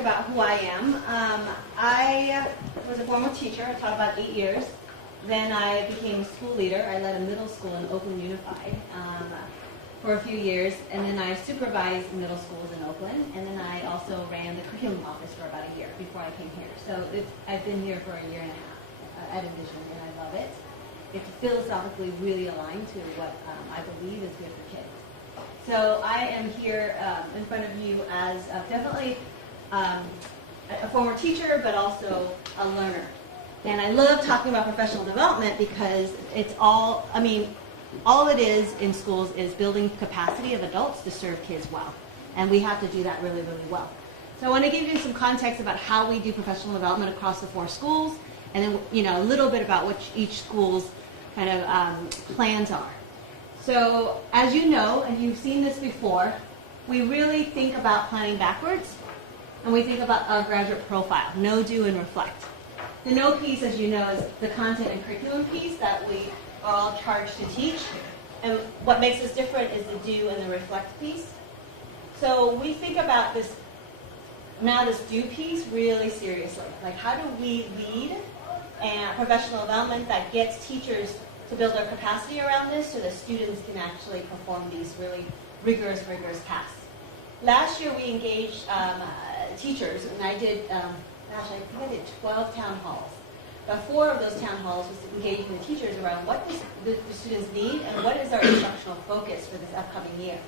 about who I am. I was a former teacher. I taught about 8 years. Then I became a school leader. I led a middle school in Oakland Unified for a few years, and then I supervised middle schools in Oakland, and then I also ran the curriculum office for about a year before I came here. So I've been here for a year and a half at Envision, and I love it. It's philosophically really aligned to what I believe is good for kids. So I am here in front of you as definitely a former teacher, but also a learner. And I love talking about professional development because it's all it is in schools is building capacity of adults to serve kids well. And we have to do that really, really well. So I want to give you some context about how we do professional development across the 4 schools, and then a little bit about what each school's kind of plans are. So as you know, and you've seen this before, we really think about planning backwards, and we think about our graduate profile, know, do, and reflect. The know piece, as you know, is the content and curriculum piece that we are all charged to teach. And what makes us different is the do and the reflect piece. So we think about this do piece really seriously. Like, how do we lead professional development that gets teachers to build their capacity around this so that students can actually perform these really rigorous tasks. Last year we engaged teachers, and I did, I think I did 12 town halls. About 4 of those town halls was engaging the teachers around what the students need and what is our instructional focus for this upcoming year.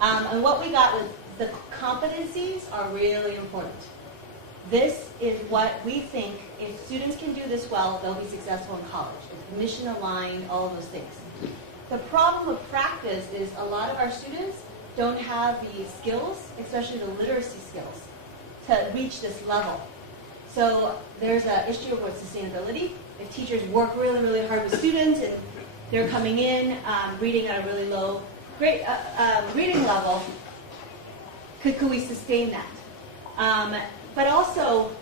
And what we got was the competencies are really important. This is what we think, if students can do this well, they'll be successful in college. It's mission aligned, all of those things. The problem with practice is a lot of our students don't have the skills, especially the literacy skills, to reach this level. So there's an issue with sustainability. If teachers work really, really hard with students and they're coming in reading at a really low reading level, could we sustain that? But also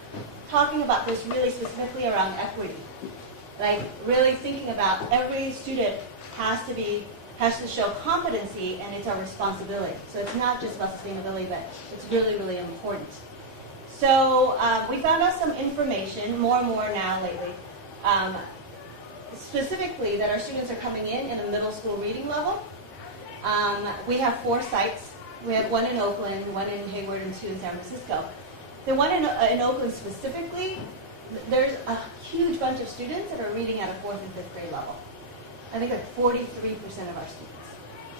talking about this really specifically around equity. Like really thinking about every student has to show competency, and it's our responsibility. So it's not just about sustainability, but it's really, really important. So we found out some information, more and more now lately, specifically that our students are coming in a middle school reading level. We have 4 sites. We have 1 in Oakland, 1 in Hayward, and 2 in San Francisco. The one in Oakland specifically, there's a huge bunch of students that are reading at a 4th and 5th grade level. I think like 43% of our students.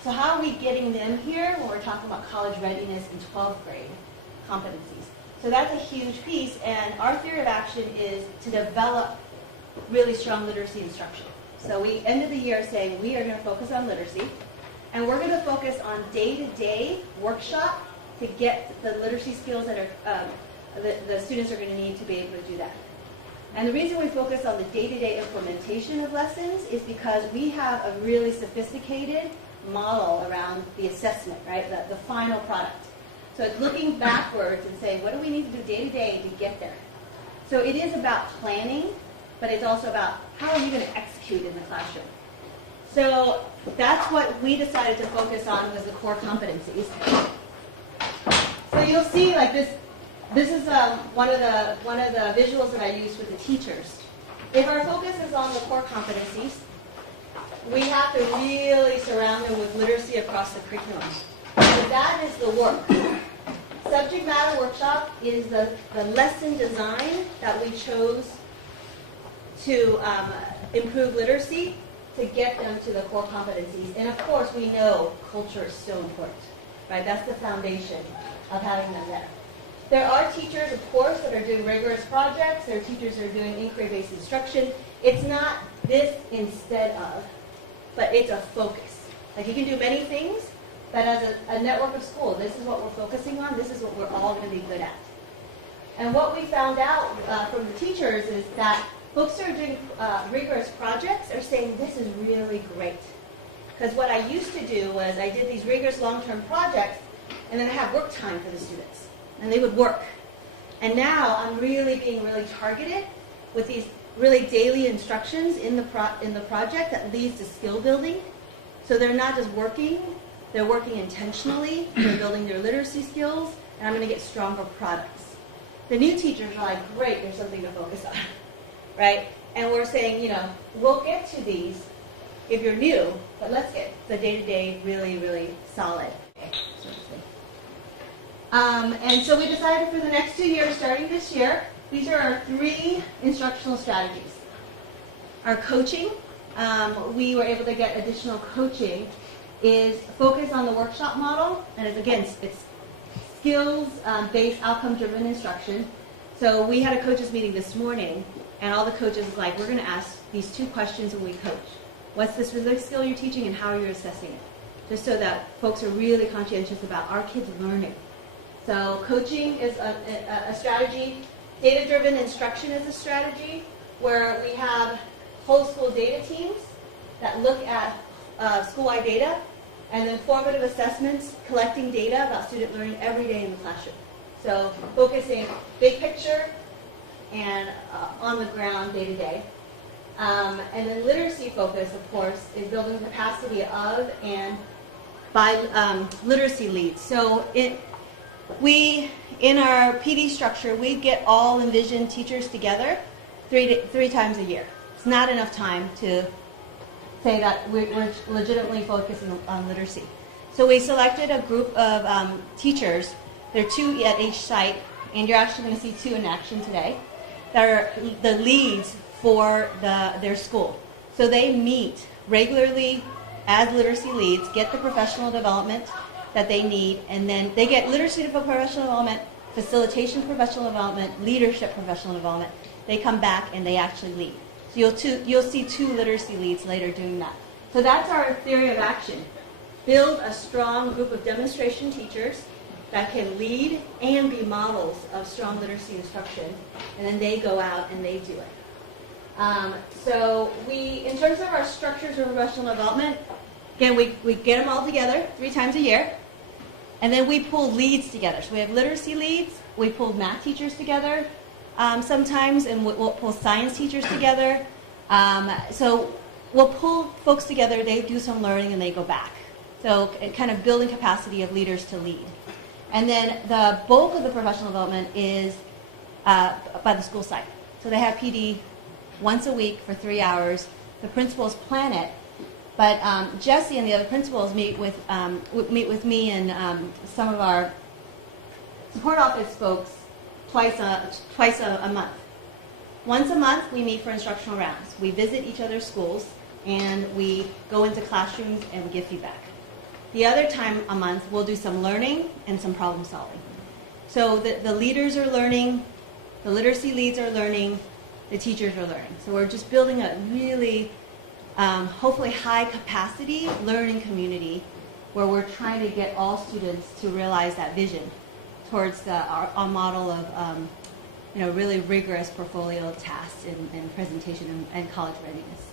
So how are we getting them here when we're talking about college readiness in 12th grade competencies? So that's a huge piece, and our theory of action is to develop really strong literacy instruction. So we ended the year saying we are going to focus on literacy, and we're going to focus on day-to-day workshop to get the literacy skills that are the students are going to need to be able to do that. And the reason we focus on the day-to-day implementation of lessons is because we have a really sophisticated model around the assessment, right? The final product. So it's looking backwards and saying, what do we need to do day-to-day to get there? So it is about planning, but it's also about how are you going to execute in the classroom. So that's what we decided to focus on was the core competencies. So you'll see like this. This is one of the visuals that I use with the teachers. If our focus is on the core competencies, we have to really surround them with literacy across the curriculum. So that is the work. Subject matter workshop is the lesson design that we chose to improve literacy to get them to the core competencies. And of course, we know culture is so important, right? That's the foundation of having them there. There are teachers, of course, that are doing rigorous projects. There are teachers that are doing inquiry-based instruction. It's not this instead of, but it's a focus. Like you can do many things, but as a network of schools, this is what we're focusing on. This is what we're all going to be good at. And what we found out from the teachers is that folks who are doing rigorous projects are saying, this is really great. Because what I used to do was I did these rigorous long-term projects, and then I have work time for the students. And they would work. And now I'm really being really targeted with these really daily instructions in the project that leads to skill building. So they're not just working, they're working intentionally, they're building their literacy skills, and I'm going to get stronger products. the new teachers are like, great, there's something to focus on, right? And we're saying, we'll get to these if you're new, but let's get the day-to-day really, really solid. And so we decided for the next 2 years, starting this year, these are our 3 instructional strategies. Our coaching, we were able to get additional coaching, is focus on the workshop model, and it's skills-based, outcome-driven instruction. So we had a coaches meeting this morning, and all the coaches was like, we're going to ask these 2 questions when we coach. What's the specific skill you're teaching, and how are you assessing it? Just so that folks are really conscientious about our kids learning. So coaching is a strategy. Data-driven instruction is a strategy where we have whole school data teams that look at school-wide data, and then formative assessments, collecting data about student learning every day in the classroom. So focusing big picture and on the ground day to day. And then literacy focus, of course, is building capacity of and by literacy leads. So in our PD structure, we get all Envision teachers together three times a year. It's not enough time to say that we're legitimately focusing on literacy. So we selected a group of teachers. There are 2 at each site, and you're actually going to see 2 in action today, that are the leads for their school. So they meet regularly as literacy leads, get the professional development that they need, and then they get literacy for professional development, facilitation professional development, leadership professional development. They come back and they actually lead. So you'll see 2 literacy leads later doing that. So that's our theory of action. Build a strong group of demonstration teachers that can lead and be models of strong literacy instruction, and then they go out and they do it. So in terms of our structures for professional development, again, we get them all together 3 times a year, and then we pull leads together. So we have literacy leads, we pull math teachers together sometimes, and we'll pull science teachers together. So we'll pull folks together, they do some learning, and they go back. So kind of building capacity of leaders to lead. And then the bulk of the professional development is by the school site. So they have PD once a week for 3 hours. The principals plan it, but Jesse and the other principals meet with me and some of our support office folks twice a month. Once a month, we meet for instructional rounds. We visit each other's schools, and we go into classrooms and we give feedback. The other time a month, we'll do some learning and some problem solving. So the leaders are learning, the literacy leads are learning, the teachers are learning. So we're just building a really, hopefully high capacity learning community where we're trying to get all students to realize that vision towards our model of really rigorous portfolio tasks and presentation and college readiness.